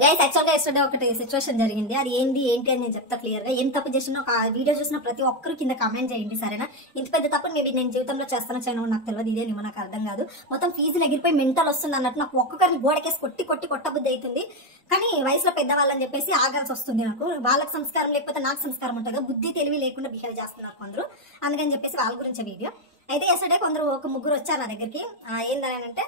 Guys యాక్చువల్గా yesterday ఒకటి situation జరిగింది. అది ఏంటి అని నేను చెప్తా క్లియర్ గా. ఏం తప్పు చేసినా ఒక వీడియో చూసిన ప్రతి ఒక్కరు కింద కామెంట్ చేయండి సరేనా. ఇంత పెద్ద తప్పు మేబీ నేను జీవితంలో చేయను నాకు తెలియదు, ఇదేనేమో నాకు అర్థం కాదు. మొత్తం ఫీజులు ఎగిరిపోయి మెంటల్ వస్తుంది అన్నట్టు నాకు ఒక్కొక్కరిని గోడకేసి కొట్టబుద్ధి అవుతుంది. కానీ వయసులో పెద్దవాళ్ళని చెప్పేసి ఆగాల్సి వస్తుంది. నాకు వాళ్ళకి సంస్కారం లేకపోతే నాకు సంస్కారం ఉంటుంది. బుద్ధి తెలివి లేకుండా బిహేవ్ చేస్తున్నారు కొందరు, అందుకని చెప్పేసి వాళ్ళ గురించి వీడియో. అయితే ఎస్టర్డే ఒక ముగ్గురు వచ్చారు నా దగ్గరికి. ఏంటంటే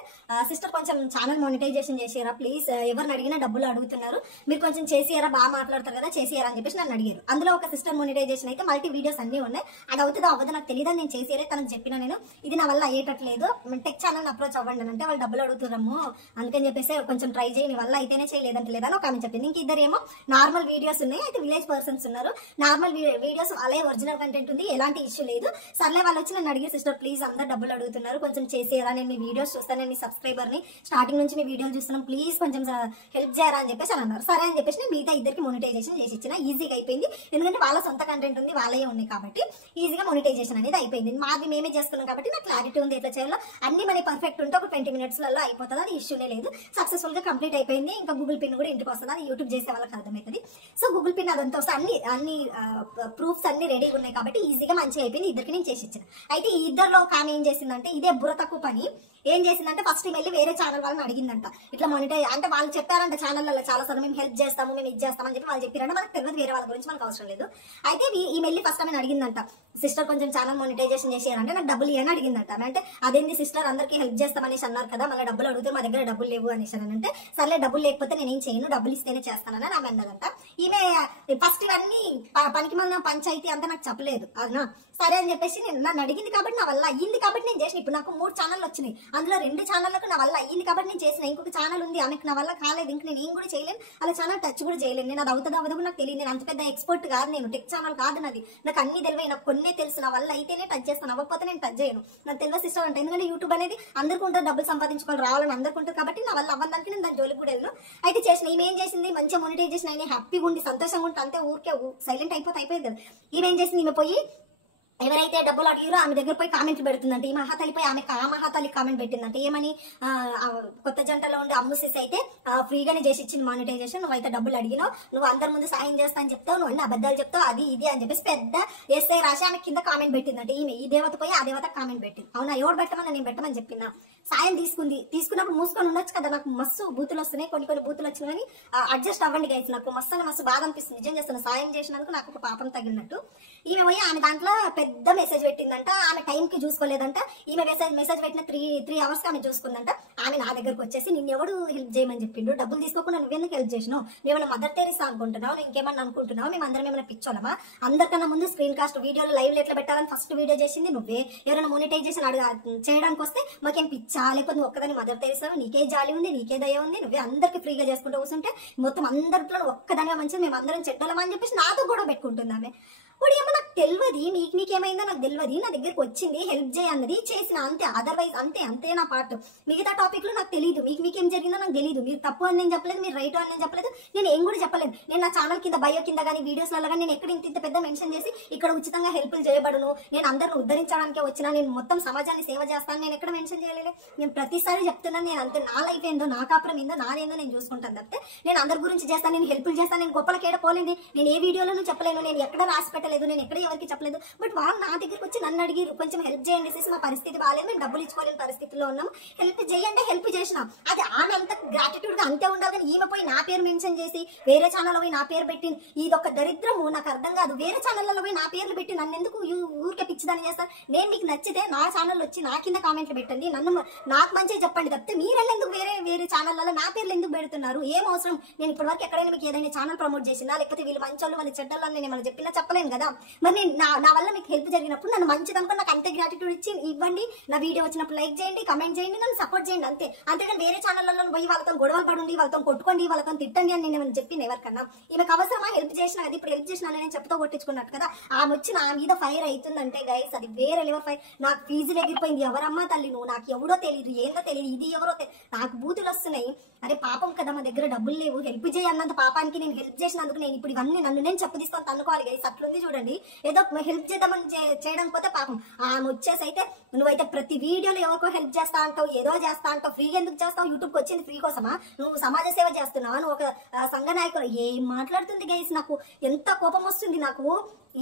సిస్టర్ కొంచెం ఛానల్ మానిటైజేషన్ చేసిరా ప్లీజ్, ఎవరిని అడిగినా డబ్బులు అడుగుతున్నారు, మీరు కొంచెం చేసియారా, బాగా మాట్లాడతారు కదా చేసియారా అని చెప్పేసి నన్ను అడిగారు. అందులో ఒక సిస్టర్ మానిటైజేషన్ అయితే మల్టీ వీడియోస్ అన్ని ఉన్నాయి. అది అవుతుందో అవ్వదు నాకు తెలియదు, నేను చేసియారే తనకు చెప్పిన నేను ఇది నా వల్ల అయ్యేటట్లేదు, టెక్ ఛానల్ అప్రోచ్ అవ్వండి అంటే వాళ్ళు డబ్బులు అడుగుతున్నాము అందుకని చెప్పేసి కొంచెం ట్రై చేయి, నీ వల్ల అయితేనే చేయలేదంటే లేదని ఒక ఆమె చెప్పింది. ఇంక ఇద్దరేమో నార్మల్ వీడియోస్ ఉన్నాయి, అయితే విలేజ్ పర్సన్స్ ఉన్నారు. నార్మల్ వీడియోస్ వాళ్ళే ఒరిజినల్ కంటెంట్ ఉంది, ఎలాంటి ఇష్యూ లేదు. సర్లే వాళ్ళు వచ్చి నన్ను అడిగి సిస్టర్ ప్లీజ్ అందరు డబ్బులు అడుగుతున్నారు కొంచెం చేసేయరా, నేను మీ వీడియోస్ చూస్తాను, నేను మీ సబ్స్క్రైబర్ ని స్టార్టింగ్ నుంచి మీ వీడియోలు చూస్తున్నాం ప్లీజ్ కొంచెం హెల్ప్ చేయరా అని చెప్పేసి అని అన్నారు. సరే అని చెప్పేసి నేను మిగతా ఇద్దరికి మానిటైజేషన్ చేసి ఇచ్చిన. ఈజీగా అయిపోయింది, ఎందుకంటే వాళ్ళ సొంత కంటెంట్ ఉంది, వాళ్ళే ఉన్నాయి కాబట్టి ఈజీగా మానిటైజేషన్ అనేది అయిపోయింది. మాది మేమే చేసుకున్నాం కాబట్టి నాకు క్లారిటీ ఉంది ఎట్లా చేయాలో. అన్ని మనకి పర్ఫెక్ట్ ఉంటే ఒక 20 minutes లలో అయిపోతుంది, అది ఇష్యూనే లేదు. సక్సెస్ఫుల్ గా కంప్లీట్ అయిపోయింది. ఇంకా గూగుల్ పిన్ కూడా ఇంటికి వస్తుంది, అది యూట్యూబ్ చేసే వాళ్ళకి అర్థమవుతుంది. సో గూగుల్ పిన్ అదంతా వస్తే అన్ని ప్రూఫ్స్ అన్ని రెడీగా ఉన్నాయి కాబట్టి ఈజీగా మంచిగా అయిపోయింది. ఇద్దరికి నేను చేసి ఇచ్చిన. అయితే ఈ ఇద్దరులో కానీ ఏం చేసిందంటే ఇదే బుర్ర తక్కువ పని. ఏం చేసిందంటే ఫస్ట్ వెళ్ళి వేరే ఛానల్ వాళ్ళని అడిగిందంట, ఇట్లా మానిటైజ్ అంటే వాళ్ళు చెప్పారంట ఛానల్లో చాలా సార్లు మేము హెల్ప్ చేస్తాము, మేము ఇది చేస్తామని చెప్పి వాళ్ళు చెప్పారంటే మనకు తెలియదు, వేరే వాళ్ళ గురించి మనకు అవసరం లేదు. అయితే ఈ వెళ్ళి ఫస్ట్ ఆమె అడిగిందంట, సిస్టర్ కొంచెం ఛానల్ మానిటైజేషన్ చేసేయాలంటే నాకు డబ్బులు ఇవ్వని అడిగిందంట. అంటే అదేంటి సిస్టర్ అందరికీ హెల్ప్ చేస్తామనేసి అన్నారు కదా, మళ్ళీ డబ్బులు అడుగుతారు, మా దగ్గర డబ్బులు లేవు అనేసి అంటే సర్లే డబ్బులు లేకపోతే నేనేం చేయను, డబ్బులు ఇస్తేనే చేస్తానని ఆమె అన్నదంట. ఈమె ఫస్ట్ ఇవన్నీ పనికి మన పంచాయతీ అంతా నాకు చెప్పలేదు అవునా. సరే అని చెప్పేసి నన్ను అడిగింది కాబట్టి నా వల్ల అయ్యింది కాబట్టి నేను చేసిన. ఇప్పుడు నాకు 3 ఛానళ్ళు వచ్చినాయి, అందులో 2 ఛానళ్లకు నా వల్ల అయ్యింది కాబట్టి నేను చేసిన. ఇంకొక ఛానల్ ఉంది ఆమెకు నా వల్ల కాలేదు, ఇంక నేను ఏం కూడా చేయలేను, అలా ఛానల్ టచ్ కూడా చేయలేను. నేను అది అవుతుంది అవ్వదు నాకు తెలియదు, నేను అంత పెద్ద ఎక్స్పర్ట్ కాదు, నేను టెక్ ఛానల్ కాదు నాది, నాకు అన్ని తెలివై, నాకు కొన్నే తెలుసు, నా వల్ల అయితేనే టచ్ చేస్తాను, అవ్వకపోతే నేను టచ్ చేయను. నాకు తెలియదు సిస్టర్ అంటే, ఎందుకంటే యూట్యూబ్ అనేది అందరికీ ఉంటుంది, డబ్బులు సంపాదించుకోవాలి రావాలని అందరికీ ఉంటుంది కాబట్టి నా వల్ల అవ్వడానికి నేను దాని జోలికి కూడా వెళ్ళను. అయితే చేసిన. ఈమె ఏం చేసింది, మంచిగా మానిటైజేషన్ అయినా హ్యాపీగా ఉండి సంతోషంగా ఉంటే అంతే, ఊరికే సైలెంట్ అయిపోయింది కదా. ఈమె ఏం చేసింది, ఈమె పోయి ఎవరైతే డబ్బులు అడిగారో ఆమె దగ్గర పోయి కామెంట్లు పెడుతుందంటే, ఈ మహాతల్లి పోయి ఆమె ఆ మహాతల్లి కామెంట్ పెట్టిందంటే ఏమని, కొత్త జంటలో ఉండే అమ్ముసిస్ అయితే ఫ్రీగానే చేసి ఇచ్చింది మానిటైజేషన్, నువ్వు అయితే డబ్బులు అడిగినావు, నువ్వు అందరి ముందు సాయం చేస్తా అని చెప్తావు, నువ్వు అన్ని అబద్ధాలు చెప్తావు, అది ఇది అని చెప్పేసి పెద్ద ఎస్ఐ రాసి ఆమె కింద కామెంట్ పెట్టిందంటే, ఈమె ఈ దేవత పోయి ఆ దేవత కామెంట్ పెట్టింది. అవునా, ఎవరు పెట్టమని నేను పెట్టమని చెప్పినా. సాయం తీసుకున్నప్పుడు మూసుకొని ఉండొచ్చు కదా. నాకు మస్తు బూతులు వస్తున్నాయి, కొన్ని బూతులు వచ్చినాయి కానీ అడ్జస్ట్ అవ్వండి గైస్. నాకు మస్తు బాధ అనిపిస్తుంది నిజం చేస్తున్నా, సాయం చేసినందుకు నాకు ఒక పాపం తగినట్టు. ఈమె పోయి ఆమె దాంట్లో పెద్ద మెసేజ్ పెట్టిందంట, ఆమె టైం కి చూసుకోలేదంట. ఈమె మెసేజ్ పెట్టిన 3 hours కి ఆమె చూసుకుందంట. ఆమె నా దగ్గరకు వచ్చేసి నిన్నెవడు హెల్ప్ చేయమని చెప్పిండు, డబ్బులు తీసుకోకుండా నువ్వెందుకు హెల్ప్ చేసినావు, మేమైనా మదర్ తెరీసా అనుకుంటున్నావు, నువ్వు ఇంకేమన్నా అనుకుంటున్నావు, మేము అందరం ఏమైనా పిచ్చోలమా, అందరికన్నా ముందు స్క్రీన్ కాస్ట్ వీడియోలో లైవ్ ఎట్లా పెట్టాలని ఫస్ట్ వీడియో చేసింది నువ్వే. ఎవరైనా మానిటైజేషన్ చేయడానికి వస్తే మాకేం పిచ్చా, లేకపోతే నువ్వు ఒక్కదాన్ని మదర్ తెరీసావు, నీకే జాలి ఉంది, నీకే దయ ఉంది, నువ్వే అందరికి ఫ్రీగా చేసుకుంటూ కూర్చుంటే మొత్తం అందరిలో ఒక్కదానిగా మంచిగా మేము అందరం చెడ్డలమా అని చెప్పేసి నాతో కూడా పెట్టుకుంటుంది ఆమె. ఇప్పుడు ఏమో నాకు తెలియదు, మీకేమైందో నాకు తెలియదు, నా దగ్గరకు వచ్చింది హెల్ప్ చేయన్నది చేసిన అంతే, అదర్వైజ్ అంతే నా పార్ట్. మిగతా టాపిక్లు నాకు తెలియదు, మీకేం జరిగిందో నాకు తెలియదు. మీరు తప్పు అని నేను చెప్పలేదు, మీరు రైట్ అని నేను చెప్పలేదు, నేను ఏం కూడా చెప్పలేదు. నేను నా ఛానల్ కింద బయో కింద కానీ వీడియోస్లలో కానీ నేను ఎక్కడ ఇంత పెద్ద మెన్షన్ చేసి ఇక్కడ ఉచితంగా హెల్ప్లు చేయబడును, నేను అందరిని ఉద్ధరించడానికే వచ్చినా, నేను మొత్తం సమాజాన్ని సేవ చేస్తాను, నేను ఎక్కడ మెన్షన్ చేయలేదు. నేను ప్రతిసారి చెప్తున్నాను, నేను అంతే, నా లైఫ్ ఏందో, నా కాపురం ఏందో, నాదేందో నేను చూసుకుంటాను తప్పితే నేను అందరి గురించి చేస్తాను, నేను హెల్ప్లు చేస్తాను, నేను గొప్పలకేడ పోలేదు, నేను ఏ వీడియోలోనూ చెప్పలేను, నేను ఎక్కడ రాసి పెట్టలేదు, నేను ఎక్కడ ఎవరికి చెప్పలేదు. బట్ వాళ్ళు నా దగ్గరికి వచ్చి నన్ను అడిగి కొంచెం హెల్ప్ చేయండి చేసి, మా పరిస్థితి బాగాలేదు, మేము డబ్బులు ఇచ్చుకోలేని పరిస్థితిలో ఉన్నాము, హెల్ప్ చేయండి, హెల్ప్ చేసినాం. అది ఆమె అంత గ్రాటిట్యూడ్ గా అంతే ఉండాలి. కానీ ఈమె పోయి నా పేరు మెన్షన్ చేసి వేరే ఛానల్లో పోయి నా పేరు పెట్టింది, ఇది ఒక దరిద్రము, నాకు అర్థం కాదు. వేరే ఛానల్లో పోయి నా పేర్లు పెట్టి నన్ను ఎందుకు ఊరికే పిచ్చిదాన్ని చేస్తారు. నేను మీకు నచ్చితే నా ఛానల్ వచ్చి నా కింద కామెంట్లు పెట్టండి, నాకు మంచిగా చెప్పండి తప్పితే మీరెళ్ళి ఎందుకు వేరే ఛానల్లో నా పేర్లు ఎందుకు పెడుతున్నారు, ఏం అవసరం. నేను ఇప్పటివరకు ఎక్కడైనా మీకు ఏదైనా ఛానల్ ప్రమోట్ చేసినా, లేకపోతే వీళ్ళు మంచోళ్ళు వాళ్ళు చెడ్డోళ్ళు నేను ఏమైనా చెప్పినా చెప్పలేను కదా. మరి నేను నా వల్ల మీకు హెల్ప్ జరిగినప్పుడు నన్ను మంచిది అనుకుని నాకు అంతే గ్రాటిట్యూడ్ ఇచ్చి ఇవ్వండి, నా వీడియో వచ్చినప్పుడు లైక్ చేయండి, కమెంట్ చేయండి, నన్ను సపోర్ట్ చేయండి అంతే. అంతేగాని వేరే ఛానల్లో పోయి వాళ్ళతో గొడవలు పడండి, వాళ్ళతో కొట్టుకోండి, వాళ్ళతో తిట్టండి అని నేను చెప్పింది ఎవరికన్నా. ఈమెకు అవసరమా హెల్ప్ చేసినా కదా, ఇప్పుడు హెల్ప్ చేసినా నేను చెప్తా కొట్టించుకున్నట్టు కదా. ఆమె వచ్చి నా మీద ఫైర్ అవుతుందంటే గైస్ అది వేరే లెవెల్ ఫైర్. నాకు ఫీజులు ఎగిరిపోయింది, ఎవరమ్మా తల్లి నువ్వు, నాకు ఎవడో తెలియదు, ఏందో తెలియదు, ఇది ఎవరో నాకు బూతులు వస్తున్నాయి. అరే పాపం కదా, మా దగ్గర డబ్బులు లేవు, హెల్ప్ చేయి అన్నంత పాపానికి నేను హెల్ప్ చేసినందుకు నేను ఇప్పుడు ఇవన్నీ నన్ను నేను చెప్పు తీసుకొని తన్నుకోవాలి గైస్, అట్లుంది చూడండి, ఏదో హెల్ప్ చేద్దామని చేయడం పోతే పాపం ఆమె వచ్చేసి అయితే నువ్వైతే ప్రతి వీడియోలో ఎవరికో హెల్ప్ చేస్తా అంటావు, ఏదో చేస్తా అంటావు, ఫ్రీగా ఎందుకు చేస్తావు? యూట్యూబ్కి వచ్చింది ఫ్రీ కోసమా? నువ్వు సమాజ సేవ చేస్తున్నావా? నువ్వు ఒక సంఘ నాయకులు ఏం మాట్లాడుతుంది గైస్? నాకు ఎంత కోపం వస్తుంది. నాకు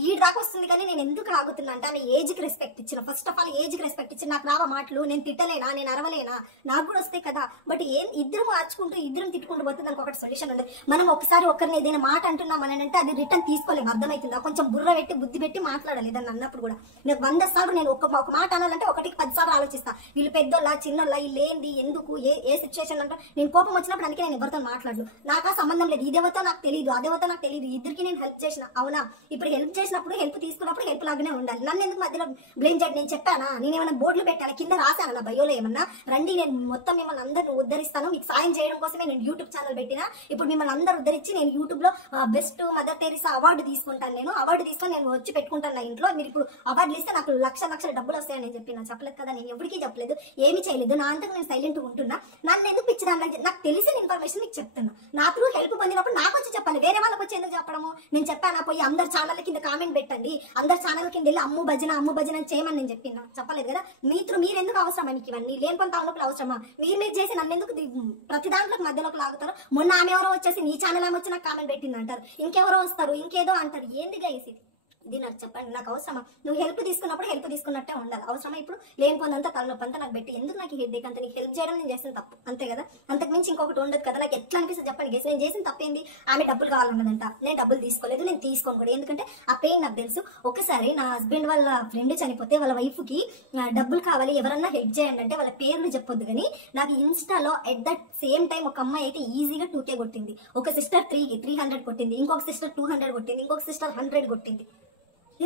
ఈ దాకా వస్తుంది. కానీ నేను ఎందుకు ఆగుతున్నా అంటే ఆమె ఏజ్కి రెస్పెక్ట్ ఇచ్చిన, ఫస్ట్ ఆఫ్ ఆల్ ఏజ్కి రెస్పెక్ట్ ఇచ్చిన. నాకు రావ మాటలు, నేను తిట్టలేనా, నేను అరవలేనా? నాకు కూడా వస్తాయి కదా. బట్ ఇద్దరు మార్చుకుంటూ ఇద్దరం తిట్టుకుంటూ పోతే దానికి ఒకటి సొల్యూషన్ ఉంది. మనం ఒకసారి ఒకరిని ఏదైనా మాట అంటున్నాం అని అంటే అది రిటర్న్ తీసుకోలేము, అర్థమవుతుందా? కొంచెం బుర్ర పెట్టి బుద్ధి పెట్టి మాట్లాడాలి. దాన్ని అన్నప్పుడు కూడా నాకు 100 సార్లు నేను ఒక మాట అనాలంటే 1కి 10 సార్లు ఆలోచిస్తా. వీళ్ళు పెద్దోళ్ళ చిన్నోళ్ళ, వీళ్ళు ఏంది, ఎందుకు, ఏ సిచ్యువేషన్ అంటే నేను కోపం వచ్చినప్పుడు అందుకే నేను ఎవరితో మాట్లాడను. నాకు ఆ సంబంధం లేదు. ఇదేవతో నాకు తెలియదు, అదేవతో నాకు తెలియదు. ఇద్దరికి నేను హెల్ప్ చేసిన, అవునా? ఇప్పుడు హెల్ప్ చేసినప్పుడు హెల్ప్ తీసుకున్నప్పుడు హెల్ప్ లాగానే ఉండాలి. నన్ను ఎందుకు మధ్యలో బ్లేమ్ చేయండి? నేను చెప్పానా? నేను ఏమైనా బోర్డులు పెట్టాను, కింద రాశాను నా బయోలో ఏమన్నా? రండి నేను మొత్తం మిమ్మల్ని అందరిని ఉద్ధరిస్తాను, మీకు సాయం చేయడం కోసమే నేను యూట్యూబ్ ఛానల్ పెట్టినా. ఇప్పుడు మిమ్మల్ని అందరూ ఉద్ధరించి నేను యూట్యూబ్ లో బెస్ట్ మదర్ టెరిసా అవార్డు తీసుకుంటాను. నేను అవార్డు తీసుకొని నేను వచ్చి పెట్టుకుంటాను నా ఇంట్లో. మీరు ఇప్పుడు అవార్డులు ఇస్తే నాకు లక్షల డబ్బులు వస్తాయని నేను చెప్పిన, చెప్పలేదు కదా? నేను ఎవరికీ చెప్పలేదు, ఏమీ చేయలేదు. నా అంతకు నేను సైలెంట్ ఉంటున్నా. నన్ను ఎందుకు పిచ్చిదాన్ని? నాకు తెలిసిన ఇన్ఫర్మేషన్ మీకు చెప్తున్నా. నా త్రూ హెల్ప్ పొందినప్పుడు నాకు వచ్చి చెప్పాలి, వేరే వాళ్ళకి వచ్చి ఎందుకు చెప్పడము? నేను చెప్పానా? పోయి అందరు ఛానల్ కింద కామెంట్ పెట్టండి, అందరు ఛానల్ కింద వెళ్ళి అమ్ము భజన అని చేయమని నేను చెప్పినా? చెప్పలేదు కదా? మీరు ఎందుకు అవసరమా మీకు ఇవన్నీ? లేని కొంత అవునప్పుడు అవసరమా? మీరు చేసి నన్ను ఎందుకు ప్రతి దాంట్లోకి మధ్యలోకి లాగుతారు? మొన్న ఆమె ఎవరో వచ్చేసి నీ ఛానల్ ఆమె వచ్చి నాకు కామెంట్ పెట్టింది అంటారు, ఇంకెవరో వస్తారు, ఇంకేదో అంటారు. ఏంది గైస్ ఇది? నాకు చెప్పండి, నాకు అవసరమా? నువ్వు హెల్ప్ తీసుకున్నప్పుడు హెల్ప్ తీసుకున్నట్టే ఉండాలి. అవసరమా ఇప్పుడు లేనిపోందంతా తలనొప్పి అంతా నాకు పెట్టి ఎందుకు? నాకు హెడ్ అంత నీకు హెల్ప్ చేయడం నేను చేసిన తప్పు, అంతే కదా? అంతకు మించి ఇంకొకటి ఉండదు కదా. నాకు ఎట్లా అనిపిస్తుంది చెప్పండి గేసి? నేను చేసిన తప్పేంది? ఆమె డబ్బులు కావాలన్నదంట, నేను డబ్బులు తీసుకోలేదు, నేను తీసుకోను కూడా. ఎందుకంటే ఆ పెయిన్ నాకు తెలుసు. ఒకసారి నా హస్బెండ్ వాళ్ళ ఫ్రెండ్ చనిపోతే వాళ్ళ వైఫ్ కి డబ్బులు కావాలి, ఎవరన్నా హెల్ప్ చేయండి అంటే వాళ్ళ పేర్లు చెప్పొద్దు. కానీ నాకు ఇన్స్టాలో ఎట్ దట్ సేమ్ టైం ఒక అమ్మాయి అయితే ఈజీగా 2K కొట్టింది. ఒక సిస్టర్ 300 కొట్టింది, ఇంకొక సిస్టర్ 200 కొట్టింది, ఇంకొక సిస్టర్ 100 కొట్టింది.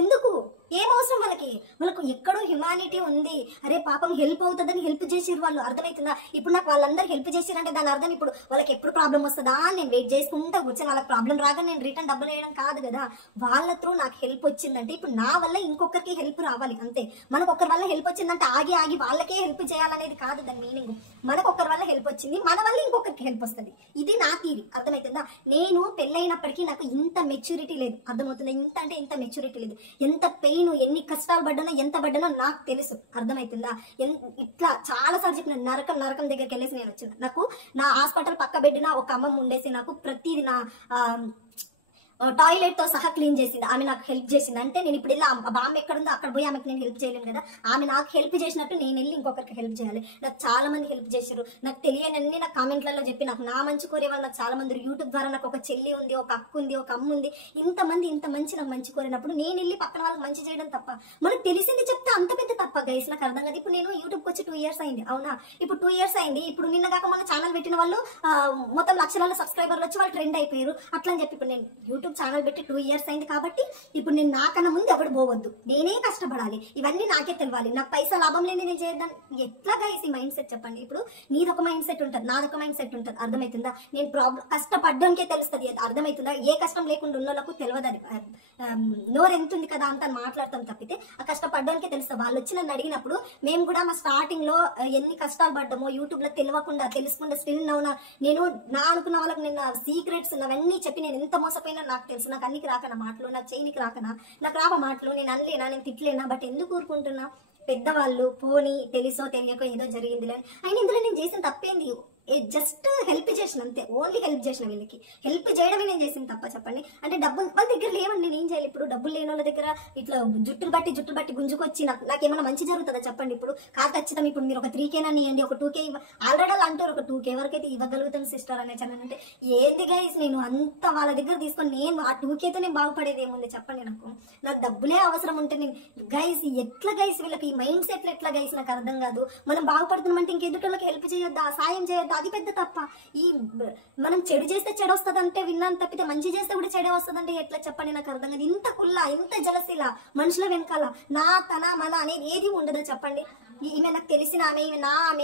ఎందుకు? ఏం అవసరం వాళ్ళకు ఎక్కడో హ్యుమానిటీ ఉంది. అరే పాపం హెల్ప్ అవుతుందని హెల్ప్ చేసిరు వాళ్ళు, అర్థమవుతుందా? ఇప్పుడు నాకు వాళ్ళందరూ హెల్ప్ చేసిరంటే దాని అర్థం ఇప్పుడు వాళ్ళకి ఎప్పుడు ప్రాబ్లం వస్తుందా నేను వెయిట్ చేసుకుంటా కూర్చొని వాళ్ళకి ప్రాబ్లం రాగా నేను రిటర్న్ డబ్బులు వేయడం కాదు కదా. వాళ్ళ త్రూ నాకు హెల్ప్ వచ్చిందంటే ఇప్పుడు నా వల్ల ఇంకొకరికి హెల్ప్ రావాలి, అంతే. మనకు ఒకరి వల్ల హెల్ప్ వచ్చిందంటే ఆగి వాళ్ళకే హెల్ప్ చేయాలనేది కాదు దాని మీనింగ్. మనకు ఒకరి వల్ల హెల్ప్ వచ్చింది, మన వల్ల ఇంకొకరికి హెల్ప్ వస్తుంది. ఇది నా తీరి, అర్థమవుతుందా? నేను పెళ్ళైనప్పటికీ నాకు ఇంత మెచ్యూరిటీ లేదు, అర్థమవుతుందా? ఇంత మెచ్యూరిటీ లేదు. ఎంత పెయిన్, ఎన్ని కష్టాలు పడ్డానో, ఎంత పడ్డానో నాకు తెలుసు, అర్థమవుతుందా? ఇట్లా చాలా సార్లు చెప్పిన నరకం దగ్గరికి వెళ్ళేసి నేను వచ్చిన. నాకు నా హాస్పిటల్ పక్క బెడ్న ఒక అమ్మమ్మ ఉండేసి నాకు ప్రతిదీ నా టాయిలెట్ తో సహా క్లీన్ చేసింది. ఆమె నాకు హెల్ప్ చేసింది. అంటే నేను ఇప్పుడు వెళ్ళి ఆ బామ్మ ఎక్కడుందో అక్కడ పోయి ఆమెకు నేను హెల్ప్ చేయలేను కదా. ఆమె నాకు హెల్ప్ చేసినట్టు నేను వెళ్ళి ఇంకొకరికి హెల్ప్ చేయాలి. నాకు చాలా మంది హెల్ప్ చేశారు. నాకు తెలియనన్ని నాకు కామెంట్లలో చెప్పి నాకు నా మంచి కోరే వాళ్ళు నాకు చాలా మంది. యూట్యూబ్ ద్వారా నాకు ఒక చెల్లి ఉంది, ఒక అక్క ఉంది, ఒక అమ్మ ఉంది. ఇంతమంది ఇంత మంచి నాకు మంచి కోరినప్పుడు నేను వెళ్ళి పక్కన వాళ్ళకి మంచి చేయడం తప్ప, మనకు తెలిసింది చెప్తే అంత పెద్ద తప్ప గైస్? నాకు అర్థం కాదు. ఇప్పుడు నేను యూట్యూబ్కి వచ్చి 2 years అయింది, అవునా? ఇప్పుడు 2 years అయింది. ఇప్పుడు నిన్న కాక మన ఛానల్ పెట్టిన వాళ్ళు మొత్తం లక్షల సబ్స్క్రైబర్లు వచ్చి వాళ్ళు ట్రెండ్ అయిపోయారు. అట్లా అని చెప్పి ఇప్పుడు నేను యూట్యూబ్ ఛానల్ పెట్టి 2 years అయింది కాబట్టి ఇప్పుడు నేను నాకన్నా ముందు ఎవడు పోవద్దు, నేనే కష్టపడాలి, ఇవన్నీ నాకే తెలియాలి. నాకు పైసా లాభం లేని నేను చేద్దాం ఎట్లా గైస్? ఈ మైండ్ సెట్ చెప్పండి. ఇప్పుడు నీదొక మైండ్ సెట్ ఉంటుంది, నాదొక మైండ్ సెట్ ఉంటుంది, అర్థమవుతుందా? నేను కష్టపడ్డానికే తెలుస్తుంది, అర్థమవుతుందా? ఏ కష్టం లేకుండా ఉన్నోళ్ళకు తెలియదు. అది నోరు ఎంత ఉంది కదా అంత మాట్లాడతాం తప్పితే ఆ కష్టపడ్డానికే తెలుస్తుంది. వాళ్ళు వచ్చి నన్ను అడిగినప్పుడు మేము కూడా మా స్టార్టింగ్ లో ఎన్ని కష్టాలు పడ్డామో యూట్యూబ్ లో తెలుసుకుండా స్టిల్ నేను నా అనుకున్న వాళ్ళకి నేను సీక్రెట్స్ అవన్నీ చెప్పి నేను ఎంత మోసపోయినా నాకు తెలుసు. నాకు అన్నికి రాకనా మాటలు, నాకు చేయనికి రాకనా, నాకు రావ మాటలు, నేను అనలేనా, నేను తిట్లేనా? బట్ ఎందుకు ఊరుకుంటున్నా? పెద్దవాళ్ళు పోనీ తెలుసో తెలియకో ఏదో జరిగిందిలే. అయినా ఇందులో నేను చేసిన తప్పేంది? జస్ట్ హెల్ప్ చేసిన, అంతే. ఓన్లీ హెల్ప్ చేసిన. వీళ్ళకి హెల్ప్ చేయడమే నేను చేసిన తప్ప చెప్పండి? అంటే డబ్బులు వాళ్ళ దగ్గర లేవండి, నేను ఏం చేయాలి? ఇప్పుడు డబ్బులు లేని వాళ్ళ దగ్గర ఇట్లా జుట్టులు బట్టి గుంజుకొచ్చి నాకేమన్నా మంచి జరుగుతుందా చెప్పండి? ఇప్పుడు ఖచ్చితం ఇప్పుడు మీరు ఒక 3K ఇవ్వండి, ఒక 2K ఆల్రెడీ అంటారు, ఒక 2K వరకైతే ఇవ్వగలుగుతాను సిస్టర్ అనే ఛానల్. అంటే ఏంది గైస్? నేను అంత వాళ్ళ దగ్గర తీసుకొని నేను ఆ 2Kతో నేను బాగుపడేది ఏముంది చెప్పండి? నాకు డబ్బులే అవసరం ఉంటే నేను గైస్ ఎట్లా గైస్? వీళ్ళకి ఈ మైండ్ సెట్లు ఎట్లా గైస్? నాకు అర్థం కాదు. మనం బాగుపడుతున్నామంటే ఇంకెదుటోళ్ళకి హెల్ప్ చేయొద్దా, సాయం చేయొద్దా? అది పెద్ద తప్ప. ఈ మనం చెడు చేస్తే చెడు వస్తుంది అంటే విన్నాను తప్పితే మంచి చేస్తే కూడా చెడే వస్తుంది అంటే ఎట్లా చెప్పండి? నాకు అర్థం కాదు. ఇంత కుల్లా, ఇంత జలసిలా మనుషుల వెనకాల నా తన మన అనేది ఏది ఉండదు చెప్పండి? ఈమె నాకు తెలిసిన ఆమె,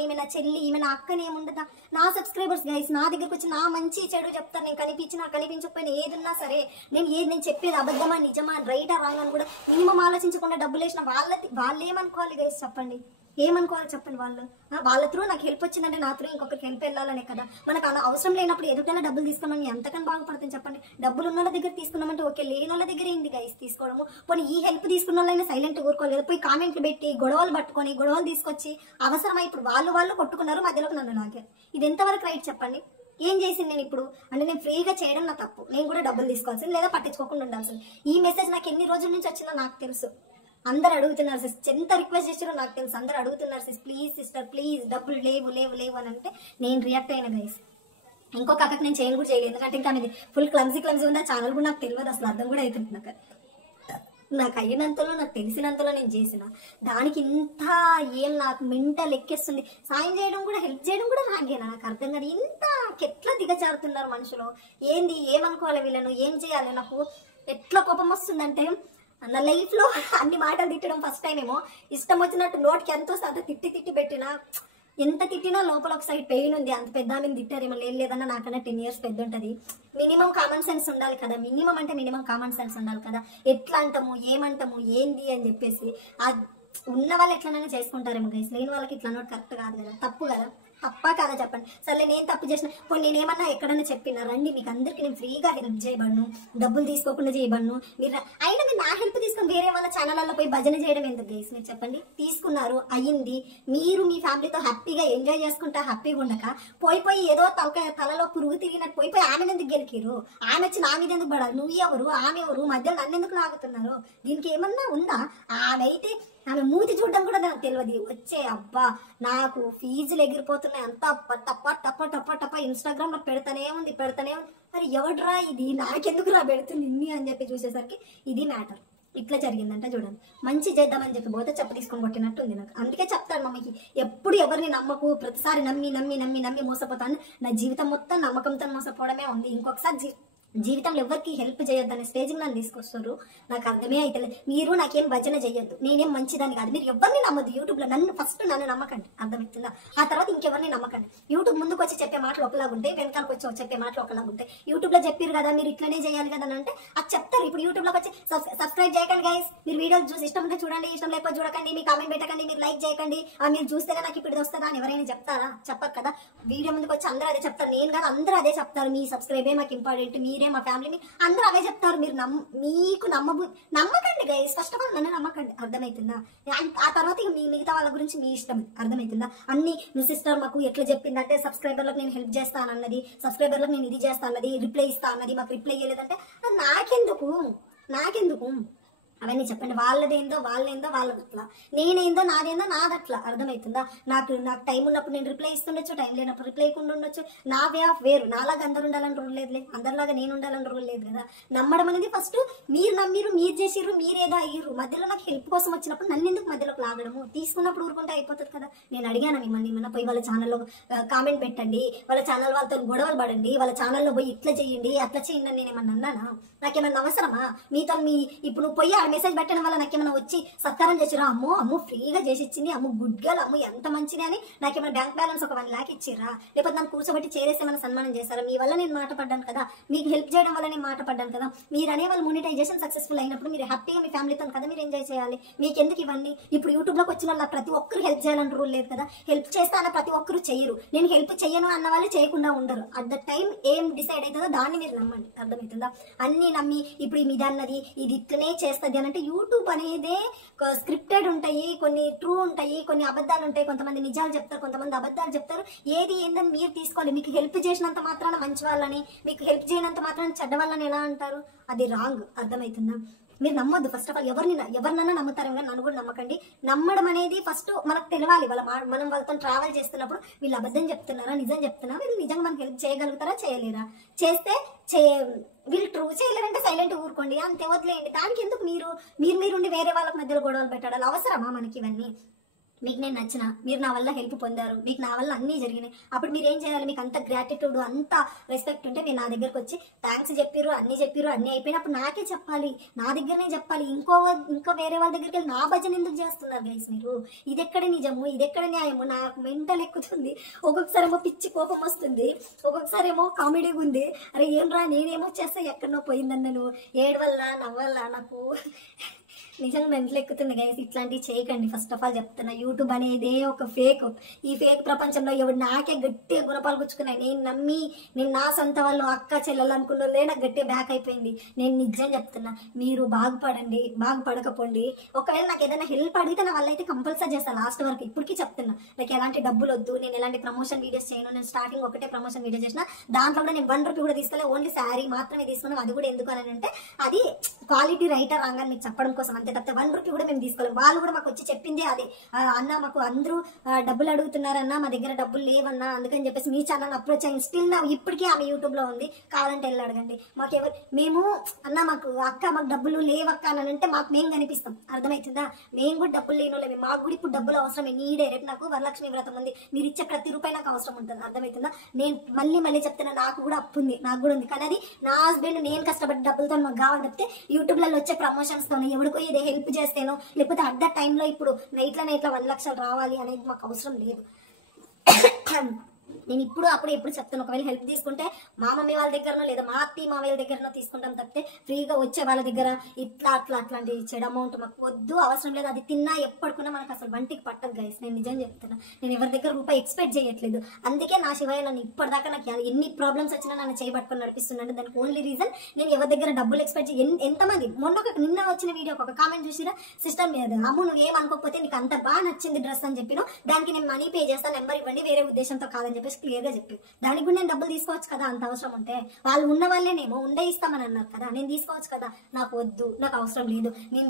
ఈమె నా చెల్లి, ఈమె నా అక్కనే ఏముండదా? నా సబ్స్క్రైబర్స్ గైస్ నా దగ్గరకు వచ్చి నా మంచి చెడు చెప్తారు. నేను కనిపించకపోయినా ఏదున్నా సరే నేను చెప్పేది అబద్ధమా నిజమా, రైటా రాంగ్ అని కూడా మినిమం ఆలోచించకుండా డబ్బులు వేసిన వాళ్ళేమనుకోవాలి గైస్ చెప్పండి? ఏమనుకోవాలి చెప్పండి వాళ్ళు? వాళ్ళ త్రూ నాకు హెల్ప్ వచ్చిందంటే నా త్రూ ఇంకొకరికి హెల్ప్ వెళ్ళాలనే కదా. మనకు అలా అవసరం లేనప్పుడు ఎదుటైనా డబ్బులు తీసుకోమని ఎంతకని బాగుపడుతుంది చెప్పండి. డబ్బులు ఉన్న వాళ్ళ దగ్గర తీసుకున్నామంటే ఓకే, లేని వాళ్ళ దగ్గర ఏంది గైస్ తీసుకోవడము. పోనీ ఈ హెల్ప్ తీసుకున్న వాళ్ళైనా సైలెంట్ ఊరుకోలేదు, పోయి కామెంట్లు పెట్టి గొడవలు పట్టుకొని గొడవలు తీసుకొచ్చి అవసరమై ఇప్పుడు వాళ్ళు కొట్టుకున్నారు, మధ్యలోకి నన్ను లాగారు. ఇది ఎంతవరకు రైట్ చెప్పండి? ఏం చేసింది నేను ఇప్పుడు? అంటే నేను ఫ్రీగా చేయడం నా తప్పు, నేను కూడా డబ్బులు తీసుకోవాల్సింది లేదా పట్టించుకోకుండా ఉండాల్సింది. ఈ మెసేజ్ నాకు ఎన్ని రోజుల నుంచి వచ్చిందో నాకు తెలుసు. అందరు అడుగుతున్నారు సిస్, ఎంత రిక్వెస్ట్ చేసారో నాకు తెలుసు. అందరు అడుగుతున్నారు సిస్, ప్లీజ్ సిస్టర్ ప్లీజ్, డబ్బులు లేవు అని అంటే నేను రియాక్ట్ అయిన గైస్. ఇంకొక అక్కకి నేను చేయను కూడా చేయలేదు, ఎందుకంటే ఇంకా అనేది ఫుల్ క్లమ్జీ ఉంది. ఆ ఛానల్ కూడా నాకు తెలియదు, అసలు అర్థం కూడా అవుతుంది నాకు అయినంతలో నాకు తెలిసినంతలో నేను చేసిన దానికి ఇంత ఏం నాకు మెంటల్ ఎక్కేస్తుంది. సాయం చేయడం కూడా హెల్ప్ చేయడం కూడా నాకేనా? నాకు అర్థం కాదు. ఇంత ఎట్లా దిగజారుతున్నారు మనుషులు. ఏంది, ఏమనుకోవాలి వీళ్ళను, ఏం చేయాలి? నాకు ఎట్లా కోపం వస్తుందంటే నా లైఫ్ లో అన్ని మాటలు తిట్టడం ఫస్ట్ టైం ఏమో. ఇష్టం వచ్చినట్టు నోటికి ఎంతో అంత తిట్టి పెట్టినా, ఎంత తిట్టినా లోపల ఒక సైడ్ పెయిన్ ఉంది. అంత పెద్ద ఆమెను తిట్టారేమో, లేదన్నా నాకన్నా 10 years పెద్ద ఉంటుంది. మినిమం కామన్ సెన్స్ ఉండాలి కదా, మినిమం కామన్ సెన్స్ ఉండాలి కదా. ఎట్లా అంటాము, ఏమంటాము, ఏంది అని చెప్పేసి ఉన్న వాళ్ళు ఎట్లనైనా చేసుకుంటారేమో గైస్, లేని వాళ్ళకి ఇట్లా నోట్ కరెక్ట్ కాదు కదా, తప్పు కదా. తప్పా కాదా చెప్పండి? సరే నేను తప్పు చేసిన, కొన్ని నేనేమన్నా ఎక్కడన్నా చెప్పినా రండి మీకు అందరికి నేను ఫ్రీగా హెల్ప్ చేయబడను, డబ్బులు తీసుకోకుండా చేయబడను. అయినా మీరు నా హెల్ప్ తీసుకుని వేరే వాళ్ళ ఛానళ్ళలో పోయి భజన చేయడం ఎందుకు గైస్? మీరు చెప్పండి. తీసుకున్నారు, అయ్యింది, మీరు మీ ఫ్యామిలీతో హ్యాపీగా ఎంజాయ్ చేసుకుంటా హ్యాపీగా ఉండక పోయి ఏదో తలలో పురుగు తిరిగినట్టు పోయి ఆమెను ఎందుకు గెలికిరు? ఆమె వచ్చి నా మీద ఎందుకు పడాలి? నువ్వు ఎవరు, ఆమె ఎవరు, మధ్యలో నన్ను ఎందుకు లాగుతున్నారు? దీనికి ఏమన్నా ఉందా? ఆమె మూతి చూడడం కూడా నాకు తెలియదు. వచ్చే అబ్బా నాకు ఫీజులు ఎగిరిపోతున్నాయి, అంతా టప్ప ఇన్స్టాగ్రామ్ లో పెడతానే ఉంది. మరి ఎవడ్రా ఇది, నాకెందుకు రా పెడుతుంది ఇన్ని అని చెప్పి చూసేసరికి ఇది మ్యాటర్. ఇట్లా జరిగిందంట చూడండి. మంచి చేద్దామని చెప్పి పోతే చెప్పు తీసుకొని కొట్టినట్టు ఉంది నాకు. అందుకే చెప్తాను మమ్మీకి, ఎప్పుడు ఎవరిని నమ్మకు, ప్రతిసారి నమ్మి మోసపోతాను. నా జీవితం మొత్తం నమ్మకంతో మోసపోవడమే ఉంది. ఇంకొకసారి జీవితంలో ఎవరికి హెల్ప్ చేయొద్దనే స్టేజ్కి నన్ను తీసుకొస్తారు. నాకు అర్థమే అయితే మీరు నాకేం భజన చేయొద్దు, నేనేం మంచిదాన్ని కాదు. మీరు ఎవరిని నమ్మద్దు యూట్యూబ్ లో. ఫస్ట్ నన్ను నమ్మకండి, అర్థమవుతుందా? ఆ తర్వాత ఇంకెవరిని నమ్మకండి. యూట్యూబ్ ముందుకు వచ్చి చెప్పే మాటలు ఒకలాగుంటాయి, వెనకాలకు వచ్చి చెప్పే మాటలు ఒకలాగుంటాయి. యూట్యూబ్ లో చెప్పారు కదా మీరు ఇట్లనే చేయాలి కదా అని అంటే అది చెప్తారు. ఇప్పుడు యూట్యూబ్ లోకి వచ్చి సబ్స్క్రైబ్ చేయకండి గైస్, మీరు వీడియో చూసి ఇష్టం ఉంటే చూడండి, ఇష్టం లేకపోతే చూడకండి, మీ కామెంట్ పెట్టకండి, మీరు లైక్ చేయకండి, మీరు చూస్తేనే నాకు ఇప్పుడు వస్తుందా అని ఎవరైనా చెప్తారా? చెప్పరు కదా. వీడియో ముందుకు వచ్చి అందరూ అదే చెప్తారు, నేను కాదు అందరూ అదే చెప్తారు. మీ సబ్స్క్రైబే మాకు ఇంపార్టెంట్, మీరే మా ఫ్యామిలీని, అందరూ అవే చెప్తారు. మీరు మీకు నమ్మకండి గైస్, ఫస్ట్ ఆఫ్ ఆల్ నన్ను నమ్మకండి, అర్థమవుతుందా? ఆ తర్వాత ఇక మిగతా వాళ్ళ గురించి మీ ఇష్టం, అర్థమవుతుందా? అన్ని మీ సిస్టర్ మాకు ఎట్లా చెప్పిందంటే సబ్స్క్రైబర్లకు నేను హెల్ప్ చేస్తాను అన్నది, సబ్స్క్రైబర్లకు నేను ఇది చేస్తాను అన్నది, రిప్లై ఇస్తా అన్నది, మాకు రిప్లై ఇవ్వలేదంటే నాకెందుకు అవన్నీ చెప్పండి. వాళ్ళదేందో వాళ్ళదట్లా, నేనేందో నాదట్లా, అర్థమవుతుందా? నాకు టైం ఉన్నప్పుడు నేను రిప్లై ఇస్తుండొచ్చు, టైం లేనప్పుడు రిప్లై ఇవ్వకుండా ఉండొచ్చు. నా వే ఆఫ్ వేరు. నాలాగా అందరు ఉండాలని రూల్ లేదులే, అందరిలాగా నేను ఉండాలని రూల్ లేదు కదా. నమ్మడం అనేది ఫస్ట్ మీరు నమ్మిరు, మీరు చేసిర్రు, మీరేదో అయ్యిర్రు. మధ్యలో నాకు హెల్ప్ కోసం వచ్చినప్పుడు నన్ను ఎందుకు మధ్యలోకి లాగడము? తీసుకున్నప్పుడు ఊరుకుంటే అయిపోతుంది కదా. నేను అడిగాను మిమ్మల్ని, ఏమన్నా పోయి వాళ్ళ ఛానల్లో కామెంట్ పెట్టండి, వాళ్ళ ఛానల్ వాళ్ళతో గొడవలు పడండి, వాళ్ళ ఛానల్లో పోయి ఇట్లా చేయండి అట్లా చేయండి అని నేనేమన్నా అన్నానా? నాకేమన్నా అవసరమా? మీతో ఇప్పుడు నువ్వు పోయి ఆ మెసేజ్ పెట్టడం వల్ల నాకేమైనా వచ్చి సత్కారం చేసిరా? అమ్మో ఫ్రీగా చేసి ఇచ్చింది, అమ్మ గుడ్ గర్ల్, అమ్మ ఎంత మంచిది అని నాకేమైనా బ్యాంక్ బ్యాలెన్స్ ఒక 1 lakh ఇచ్చిరా? లేకపోతే నన్ను కూర్చోబెట్టి చేరేసేమైనా సన్మానం చేశారా? మీ వల్ల నేను మాట పడ్డాను కదా, మీకు హెల్ప్ చేయడం వల్ల నేను మాట పడ్డాను కదా. మీరు అనే వాళ్ళు మోనిటైజేషన్ సక్సెస్ఫుల్ అయినప్పుడు మీరు హ్యాపీగా మీ ఫ్యామిలీతో కదా మీరు ఎంజాయ్ చేయాలి. మీకు ఎందుకు ఇవన్నీ? ఇప్పుడు యూట్యూబ్ లోకి వచ్చిన వాళ్ళ ప్రతి ఒక్కరు హెల్ప్ చేయాలని రూల్ లేదు కదా. హెల్ప్ చేస్తా అన్న ప్రతి ఒక్కరు చేయరు, నేను హెల్ప్ చేయను అన్న వాళ్ళు చేయకుండా ఉండరు. అట్ ద టైం ఏం డిసైడ్ అవుతుందో దాన్ని మీరు నమ్మండి, అర్థమవుతుందా? అన్ని నమ్మి ఇప్పుడు ఇది అన్నది ఇది ఇట్లనే చేస్తుంది అని అంటే యూట్యూబ్ అనేదే స్క్రిప్టెడ్ ఉంటాయి, కొన్ని ట్రూ ఉంటాయి, కొన్ని అబద్ధాలు ఉంటాయి, కొంతమంది నిజాలు చెప్తారు, కొంతమంది అబద్ధాలు చెప్తారు. ఏది ఏందని మీరు తీసుకోవాలి. మీకు హెల్ప్ చేసినంత మాత్రాన మంచి వాళ్ళని, మీకు హెల్ప్ చేయనంత మాత్రాన చెడ్డ వాళ్ళని ఎలా అంటారు? అది రాంగ్, అర్థమవుతుందా? మీరు నమ్మొద్దు. ఫస్ట్ ఆఫ్ ఆల్ ఎవరినన్నా నమ్ముతారు కానీ నన్ను కూడా నమ్మకండి. నమ్మడం అనేది ఫస్ట్ మనకు తెలవాలి. మనం వాళ్ళతో ట్రావెల్ చేస్తున్నప్పుడు వీళ్ళు అబద్ధం చెప్తున్నారా, నిజం చెప్తున్నారా, వీళ్ళు నిజంగా మనకి హెల్ప్ చేయగలుగుతారా, చేయలేరా? చేస్తే వీళ్ళు ట్రూ చేయలేరంటే సైలెంట్ ఊరుకోండి, అంతే, వదిలేయండి. దానికి ఎందుకు మీరుండి వేరే వాళ్ళకి మధ్యలో గొడవలు పెట్టాలి? అవసరమా మనకి ఇవన్నీ? మీకు నేను నచ్చిన, మీరు నా వల్ల హెల్ప్ పొందారు, మీకు నా వల్ల అన్నీ జరిగినాయి, అప్పుడు మీరు ఏం చేయాలి? మీకు అంత గ్రాటిట్యూడ్, అంత రెస్పెక్ట్ ఉంటే మీరు నా దగ్గరకు వచ్చి థ్యాంక్స్ చెప్పారు, అన్నీ అయిపోయినప్పుడు నాకే చెప్పాలి, నా దగ్గరనే చెప్పాలి. ఇంకో వేరే వాళ్ళ దగ్గరికి వెళ్ళి నా భజన ఎందుకు చేస్తున్నారు గైస్ మీరు? ఇది ఎక్కడ నిజము, ఇది ఎక్కడ న్యాయము? నాకు మెంటల్ ఎక్కుతుంది. ఒక్కొక్కసారి ఏమో పిచ్చి కోపం వస్తుంది, ఒక్కొక్కసారి ఏమో కామెడీగా ఉంది. అరే ఏం రా, నేనేమో చేస్తా ఎక్కడనో పోయిందని నేను ఏడవల్ల నవ్వల్ల నాకు నిజంగా మెంటలు ఎక్కుతుంది గైస్. ఇట్లాంటివి చేయకండి. ఫస్ట్ ఆఫ్ ఆల్ చెప్తున్నా, యూట్యూబ్ అనేది ఒక ఫేక్. ఈ ఫేక్ ప్రపంచంలో ఎవరు నాకే గట్టిగా గుణపాలు గుచ్చుకున్నాయి. నేను నమ్మి నేను నా సొంత వాళ్ళు అక్క చెల్లెలు అనుకున్నోళ్ళే నాకు గట్టిగా బ్యాక్ అయిపోయింది. నేను నిజం చెప్తున్నా, మీరు బాగుపడండి. బాగుపడకపోండి. ఒకవేళ నాకు ఏదైనా హెల్ప్ అడిగితే నా వల్ల అయితే కంపల్సరీ చేస్తాను లాస్ట్ వరకు. ఇప్పటికీ చెప్తున్నా, నాకు ఎలాంటి డబ్బులు వద్దు, నేను ఎలాంటి ప్రమోషన్ వీడియోస్ చేయను. నేను స్టార్టింగ్ ఒకటే ప్రమోషన్ వీడియో చేసిన, దాంట్లో కూడా నేను 1 రూపీ కూడా తీసుకోలే. ఓన్లీ శారీ మాత్రమే తీసుకున్నాం. అది కూడా ఎందుకు అని అంటే అది క్వాలిటీ రైటర్ రాగానే మీకు చెప్పడం కోసం అంతే తప్పితే 1 రూపీ కూడా మేము తీసుకోలేము. వాళ్ళు కూడా మాకు వచ్చి చెప్పిందే అదే, అన్న మాకు అందరూ డబ్బులు అడుగుతున్నారన్నా, మా దగ్గర డబ్బులు లేవన్నా, అందుకని చెప్పేసి మీ ఛానల్ అప్రోచ్ అయ్యింది. స్టిల్ నా ఇప్పటికీ ఆమె యూట్యూబ్ లో ఉంది, కావాలంటే వెళ్ళి అడగండి. మేము అన్న మాకు అక్క మాకు డబ్బులు లేవక్క అని అంటే మాకు మేము కనిపిస్తాం. అర్థమవుతుందా? మేము కూడా డబ్బులు లేని మాకు కూడా ఇప్పుడు డబ్బులు అవసరమే. నీడే రేపు నాకు వరలక్ష్మి వ్రతం ఉంది, మీరు ఇచ్చే ప్రతి రూపాయి నాకు అవసరం ఉంటుంది. అర్థమవుతుందా? నేను మళ్ళీ చెప్తున్నా, నాకు కూడా అప్పు ఉంది, నాకు కూడా ఉంది. కానీ అది నా హస్బెండ్ నేను కష్టపడి డబ్బులతో మాకు కావాలి తప్పితే యూట్యూబ్లలో వచ్చే ప్రమోషన్స్ తోనే ఎవరికో ఏదో హెల్ప్ చేస్తేనో లేకపోతే అట్ ద టైంలో ఇప్పుడు నైట్ల 1 లక్షలు రావాలి అనేది మాకు అవసరం లేదు. నేను ఎప్పుడు చెప్తాను, ఒకవేళ హెల్ప్ తీసుకుంటే మా మమ్మీ వాళ్ళ దగ్గరనో లేదా మా అత్తి మామయ్య దగ్గరనో తీసుకుంటాం తప్పితే ఫ్రీగా వచ్చే వాళ్ళ దగ్గర అట్లాంటి చెడు అమౌంట్ మాకు వద్దు, అవసరం లేదు. అది తిన్నా ఎప్పటికున్నా మనకు అసలు వంటికి పట్టదు గైస్. నేను నిజం చెప్తున్నా, నేను ఎవరి దగ్గర రూపాయి ఎక్స్పెక్ట్ చేయట్లేదు. అందుకే నా శివయ్య నన్ను ఇప్పటిదాకా నాకు ఎన్ని ప్రాబ్లమ్స్ వచ్చినా నన్ను చేయబట్టుకొని నడిపిస్తున్నాను. దానికి ఓన్లీ రీజన్ నేను ఎవరి దగ్గర డబ్బులు ఎక్స్పెక్ట్ ఎంతమంది నిన్న వచ్చిన వీడియో ఒక కామెంట్ చూసిరా, సిస్టర్ మీద అమ్ము నువ్వు ఏమనుకోకపోతే నీకు అంత బాగా నచ్చింది డ్రెస్ అని చెప్పిన, దానికి నేను మనీ పే చేస్తాను, నెంబర్ ఇవ్వండి, వేరే ఉద్దేశంతో కాదని చెప్పేసి క్లియర్ గా చెప్పి, దానికి కూడా నేను డబ్బులు తీసుకోవచ్చు కదా. అంత అవసరం ఉంటే వాళ్ళు ఉన్న వాళ్ళేనేమో ఉండే ఇస్తామని అన్నారు కదా, నేను తీసుకోవచ్చు కదా. నాకు వద్దు, నాకు అవసరం లేదు. నేను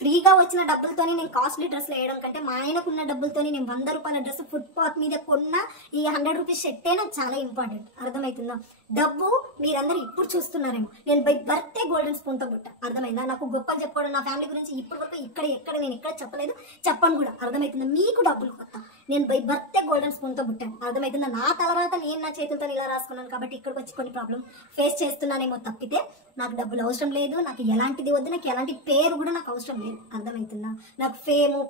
ఫ్రీగా వచ్చిన డబ్బులతోని నేను కాస్ట్లీ డ్రెస్లు వేయడం కంటే మా ఆయనకున్న డబ్బులతోని నేను 100 రూపాయల డ్రెస్ ఫుట్పాత్ మీద కొన్న ఈ 100 రూపీస్ షర్టే నాకు చాలా ఇంపార్టెంట్. అర్థమవుతుందా? డబ్బు మీరందరూ ఇప్పుడు చూస్తున్నారేమో, నేను బై బర్త్డే గోల్డెన్ స్పూన్ తో పుట్టా. అర్థమైందా? నాకు గొప్పలు చెప్పుకోవడం నా ఫ్యామిలీ గురించి ఇప్పటి వరకు ఎక్కడ నేను చెప్పలేదు, చెప్పను కూడా. అర్థమవుతుందా? మీకు డబ్బులు కొత్త, నేను బై బర్త్డే గోల్డెన్ స్పూన్ తో పుట్టాను. అర్థమవుతుందా? నా తలరాత నేను నా చేతులతో ఇలా రాసుకున్నాను కాబట్టి ఇక్కడికి వచ్చి కొన్ని ప్రాబ్లం ఫేస్ చేస్తున్నానేమో తప్పితే నాకు డబ్బులు అవసరం లేదు, నాకు ఎలాంటిది వద్దు, నాకు ఎలాంటి పేరు కూడా నాకు అవసరం లేదు. అర్థమవుతుందా? నాకు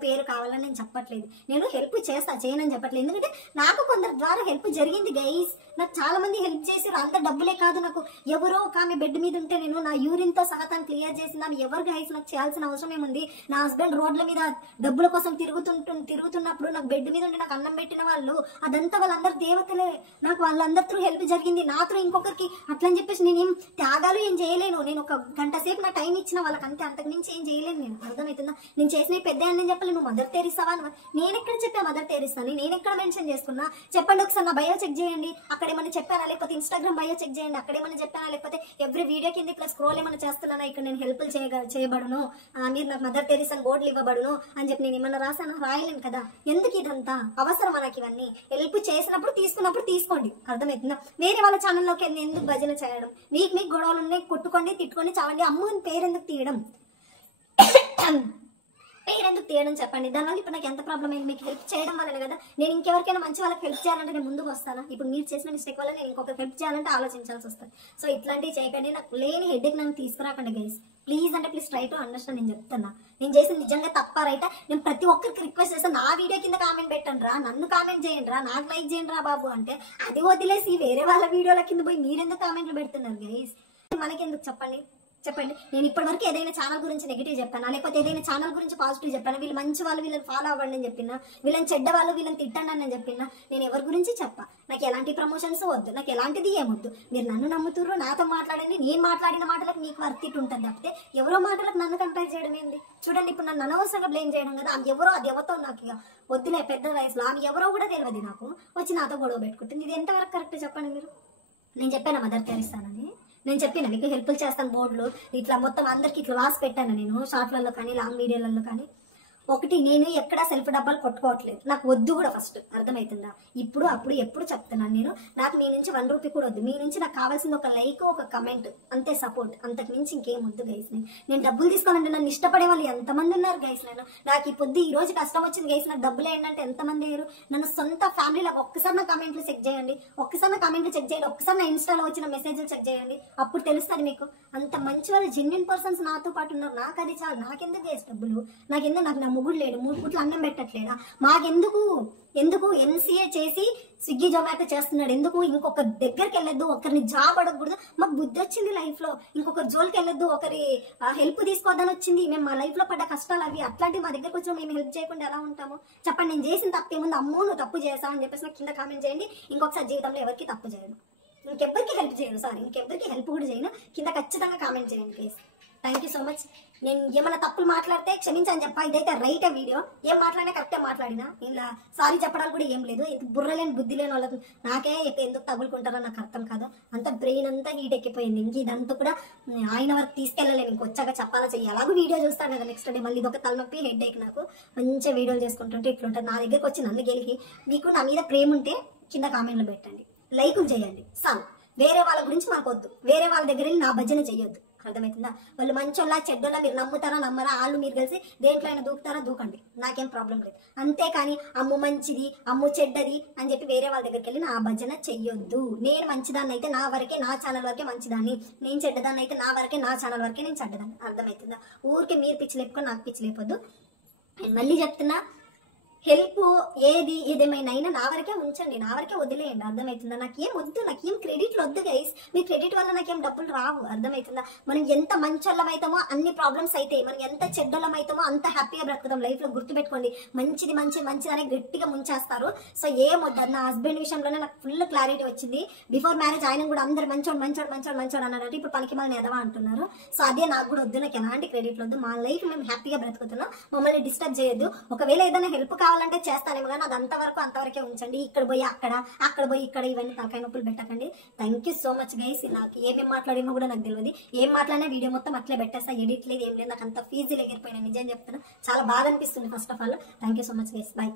పేరు కావాలని నేను చెప్పట్లేదు, నేను హెల్ప్ చేయనని చెప్పట్లేదు. ఎందుకంటే నాకు కొందరి ద్వారా హెల్ప్ జరిగింది గైస్. నాకు చాలా మంది హెల్ప్ చేసారు. అంత డబ్బులే కాదు, నాకు ఎవరో ఒక ఆమె బెడ్ మీద ఉంటే నేను నా యూరిన్ తో సహా తను క్లియర్ చేసింది. ఆమె ఎవరు గైస్ నాకు చేయాల్సిన అవసరం ఏముంది? నా హస్బెండ్ రోడ్ల మీద డబ్బుల కోసం తిరుగుతున్నప్పుడు నాకు బెడ్ మీద ఉండి నాకు అన్నం పెట్టిన వాళ్ళు, అదంతా వాళ్ళందరూ దేవతలే. నాకు వాళ్ళందరి త్రూ హెల్ప్ జరిగింది, నా త్రూ ఇంకొకరికి. అట్లని చెప్పేసి నేనేం త్యాగాలు ఏం చేయలేను. నేను ఒక గంట సేపు నా టైం ఇచ్చిన వాళ్ళకి అంతే, అంతకు మించి ఏం చేయలేను నేను. అర్థమవుతుందా? నేను చేసిన పెద్ద అని చెప్పాలి. నువ్వు మదర్ తెరిస్తావా? నేను ఎక్కడ చెప్పా మదర్ తెరిస్తాను? నేను ఎక్కడ మెన్షన్ చేసుకున్నా? చెప్పండి ఒకసారి. నా బయో చెక్ చేయండి, అక్కడేమన్నా చెప్పానా? లేకపోతే ఇన్స్టాగ్రామ్ బయో చెక్ చేయండి, అక్కడేమన్నా చెప్పానా? లేకపోతే ఎవ్రీ వీడియో కింద ఇట్లా స్క్రోల్ ఏమైనా చేస్తున్నానా? ఇక్కడ నేను హెల్ప్ చేయబడును, మీరు నాకు మదర్ తెరిసా బోర్డులు ఇవ్వబడును అని చెప్పి నేను ఏమన్నా రాసాను? రాయలేను కదా. ఎందుకు ఇదంతా అవసరం మనకి? ఇవన్నీ హెల్ప్ చేసినప్పుడు తీసుకున్నప్పుడు తీసుకోండి. అర్థమవుతుందా? వేరే వాళ్ళ ఛానల్లోకి ఎందుకు భజన చేయడం? మీకు గొడవలు ఉన్నాయి, కొట్టుకోండి, తిట్టుకొని చావండి. అమ్మని పేరు ఎందుకు తీయడం? పేరెందుకు తీయడం చెప్పండి. దానివల్ల ఇప్పుడు నాకు ఎంత ప్రాబ్లం అయింది? మీకు హెల్ప్ చేయడం వల్లనే కదా. నేను ఇంకెవరికైనా మంచి వాళ్ళకి హెల్ప్ చేయాలంటే నేను ముందుకు వస్తానా? ఇప్పుడు మీరు చేసిన మిస్టేక్ వల్ల నేను ఇంకొకరికి హెల్ప్ చేయాలంటే ఆలోచించాల్సి వస్తుంది. సో ఇట్లాంటివి చేయకండి. నాకు లేని హెడ్ఏక్ నన్ను తీసుకురాకండి గైస్. ప్లీజ్ అంటే ప్లీజ్ ట్రై టు అండర్స్టాండ్. నేను చెప్తున్నా, నేను చేసిన నిజంగా తప్ప రైటా? నేను ప్రతి ఒక్కరికి రిక్వెస్ట్ చేస్తాను, నా వీడియో కింద కామెంట్ పెట్టండి రా, నన్ను కామెంట్ చేయండి రా, నాకు లైక్ చేయండి రా బాబు అంటే. అది వదిలేసి వేరే వాళ్ళ వీడియోల కింద పోయి మీరెందుకు కామెంట్లు పెడుతున్నారు గైస్? మనకెందుకు చెప్పండి? నేను ఇప్పటి వరకు ఏదైనా ఛానల్ గురించి నెగిటివ్ చెప్పానా? లేకపోతే ఏదైనా ఛానల్ గురించి పాజిటివ్ చెప్పానా? వీళ్ళు మంచి వాళ్ళు, వీళ్ళని ఫాలో అవ్వండి అని చెప్పినా, వీళ్ళని చెడ్డ వాళ్ళు, వీళ్ళని తిట్టండి అని చెప్పినా, నేను ఎవరి గురించి చెప్పా. నాకు ఎలాంటి ప్రమోషన్స్ వద్దు, నాకు ఎలాంటిది ఏమొద్దు. మీరు నన్ను నమ్ముతుర్రు, నాతో మాట్లాడండి. నేను మాట్లాడిన మాటలకు మీకు వర్తిట్ ఉంటుంది తప్పితే ఎవరో మాటలకు నన్ను కంపేర్ చేయడం ఏంది? చూడండి, ఇప్పుడు నన్ను అనవసరంగా బ్లేమ్ చేయడం కదా. ఆమె ఎవరో, అది ఎవరితో నాకు ఇక వద్దులే, పెద్ద వయసులో ఆమె ఎవరో కూడా తెలియదు నాకు, వచ్చి నాతో గొడవ పెట్టుకుంటుంది. ఇది ఎంతవరకు కరెక్ట్ చెప్పండి మీరు? నేను చెప్పాను మదర్ తెరిస్తానని, నేను చెప్పిన మీకు హెల్ప్ చేస్తాను, బోర్డులు ఇట్లా మొత్తం అందరికి ఇట్లా రాసి పెట్టాను నేను, షార్ట్లలో కానీ లాంగ్ వీడియోలలో కానీ. ఒకటి, నేను ఎక్కడ సెల్ఫ్ డబ్బాలు కొట్టుకోవట్లేదు, నాకు వద్దు కూడా ఫస్ట్. అర్థమవుతుందా? ఇప్పుడు ఎప్పుడు చెప్తున్నాను నేను, నాకు మీ నుంచి 1 రూపీ కూడా వద్దు. మీ నుంచి నాకు కావాల్సింది ఒక లైక్, ఒక కమెంట్, అంతే సపోర్ట్. అంతకు మించి ఇంకేం వద్దు గైస్. నేను డబ్బులు తీసుకోవాలంటే నన్ను ఇష్టపడే వాళ్ళు ఎంతమంది ఉన్నారు గైస్. నాకు ఈ పొద్దు ఈ రోజు కష్టం వచ్చింది గైస్, నాకు డబ్బులు ఏంటంటే ఎంతమంది అయ్యారు. నన్ను సొంత ఫ్యామిలీలో ఒక్కసారి నా కమెంట్లు చెక్ చేయండి, ఒక్కసారి నా కమెంట్లు చెక్ చేయండి, ఒక్కసారి నా ఇన్స్టాలో వచ్చిన మెసేజ్లు చెక్ చేయండి. అప్పుడు తెలుస్తుంది మీకు. అంత మంచి వాళ్ళు, జెన్యున్ పర్సన్స్ నాతో పాటు ఉన్నారు. నాకు అది చాలు. నాకెందుకు గైస్ డబ్బులు? నాకు మొగుడు లేడు, 3 పూట్ల అన్నం పెట్టట్లేదా? మాకెందుకు ఎందుకు ఎంసీఏ చేసి స్విగ్గీ జొమాటో చేస్తున్నాడు, ఎందుకు ఇంకొక దగ్గరికి వెళ్ళొద్దు, ఒకరిని జాబ్ అడగకూడదు? మాకు బుద్ధి వచ్చింది లైఫ్ లో, ఇంకొకరి జోలికి వెళ్ళొద్దు, ఒకరి హెల్ప్ తీసుకోవద్దని వచ్చింది. మేము మా లైఫ్ లో పడ్డ కష్టాలు అవి, అట్లాంటివి మా దగ్గరకు వచ్చిన మేము హెల్ప్ చేయకుండా ఎలా ఉంటాము చెప్పండి? నేను చేసిన తప్పు ఏముంది? అమ్మో నువ్వు తప్పు చేసావు అని చెప్పేసి నాకు కింద కామెంట్ చేయండి. ఇంకొకసారి జీవితంలో ఎవరికి తప్పు చేయను, ఇంకెవ్వరికి హెల్ప్ చేయను, సారీ ఇంకెవ్వరికి హెల్ప్ కూడా చేయను. కింద ఖచ్చితంగా కామెంట్ చేయండి please. Thank you so much. నేను ఏమైనా తప్పులు మాట్లాడితే క్షమించని చెప్పా, ఇదైతే రైట్ వీడియో. ఏం మాట్లాడినా కరెక్టే మాట్లాడినా, ఇలా సారీ చెప్పడాలు కూడా ఏం లేదు. ఇంత బుర్రలేని బుద్ధి లేని వాళ్ళకి నాకే ఎందుకు తగులుకుంటారో నాకు అర్థం కాదు. అంత బ్రెయిన్ అంతా హీట్ ఎక్కిపోయింది. ఇంక ఇదంతా కూడా ఆయన వరకు తీసుకెళ్ళలేను, ఇంకొచ్చాక చెప్పాలా చెయ్యి. అలాగే వీడియో చూస్తాను కదా నెక్స్ట్ డే, మళ్ళీ ఇదొక తలనొప్పి హెడ్ ఏక్. నాకు మంచిగా వీడియోలు చేసుకుంటుంటే ఇట్లుంటుంది. నా దగ్గరకు వచ్చి నన్ను గెలికి మీకు నా మీద ప్రేమ ఉంటే కింద కామెంట్లు పెట్టండి, లైకులు చేయండి చాలు. వేరే వాళ్ళ గురించి మాకు వద్దు, వేరే వాళ్ళ దగ్గర వెళ్ళి నా భజన చెయ్యొద్దు. అర్థమవుతుందా? వాళ్ళు మంచోళ్ళ చెడ్డోళ్ళ మీరు నమ్ముతారా నమ్మరా, వాళ్ళు మీరు కలిసి దేంట్లో అయినా దూకుతారా దూకండి, నాకేం ప్రాబ్లం లేదు. అంతేకాని అమ్ము మంచిది అమ్ము చెడ్డది అని చెప్పి వేరే వాళ్ళ దగ్గరికి వెళ్ళి నా భజన చెయ్యొద్దు. నేను మంచిదాన్ని అయితే నా వరకే, నా ఛానల్ వరకే మంచిదాన్ని, నేను చెడ్డదాన్ని అయితే నా వరకే, నా ఛానల్ వరకే నేను చెడ్డదాన్ని. అర్థమవుతుందా? ఊరికే మీరు పిచ్చి లేపుకొని నాకు పిచ్చి లేపొద్దు. నేను మళ్ళీ చెప్తున్నా, హెల్ప్ ఏదేమైనా అయినా నా వరకే ఉంచండి, నా వరకే వదిలేయండి. అర్థమవుతుందా? నాకేం వద్దు, నాకేం క్రెడిట్లు వద్దు గైస్. మీ క్రెడిట్ వల్ల నాకేం డబ్బులు రావు. అర్థమవుతుందా? మనం ఎంత మంచోళ్ళం అవుతామో అన్ని ప్రాబ్లమ్స్ అయితే, మనం ఎంత చెడ్డోళ్ళం అవుతామో అంత హ్యాపీగా బ్రతుకుతాం లైఫ్ లో. గుర్తుపెట్టుకోండి, మంచిది మంచిది మంచిది అని గట్టిగా ముంచేస్తారు. సో ఏం వద్దు. నా హస్బెండ్ విషయంలోనే నాకు ఫుల్ క్లారిటీ వచ్చింది. బిఫోర్ మ్యారేజ్ ఆయన కూడా అందరు మంచోడు మంచోడు మంచోడు మంచోడు అన్నారంటే, ఇప్పుడు పనికి మళ్ళీ ఎదవా అంటున్నారు. సో అదే నాకు కూడా వద్దు, నాకు ఎలాంటి క్రెడిట్లు వద్దు. మా లైఫ్ మేము హ్యాపీగా బ్రతుకుతున్నాం, మమ్మల్ని డిస్టర్బ్ చేయొద్దు. ఒకవేళ ఏదైనా హెల్ప్ కావాలంటే చేస్తానేమో, కానీ అది అంతవరకే ఉంచండి. ఇక్కడ పోయి అక్కడ పోయి ఇక్కడ ఇవన్నీ తలకాయ నొప్పులు పెట్టకండి. Thank you so much guys. నాకు ఏమేమి మాట్లాడినో కూడా నాకు తెలియదు. ఏం మాట్లాడినా వీడియో మొత్తం అట్లే పెట్టేస్తా, ఎడిట్ లేదు ఏం లేదు. నాకు అంత ఫీజులు ఎగిరిపోయినా, నిజం చెప్తున్నా. చాలా బాధ అనిపిస్తుంది first of all. Thank you so much guys, bye.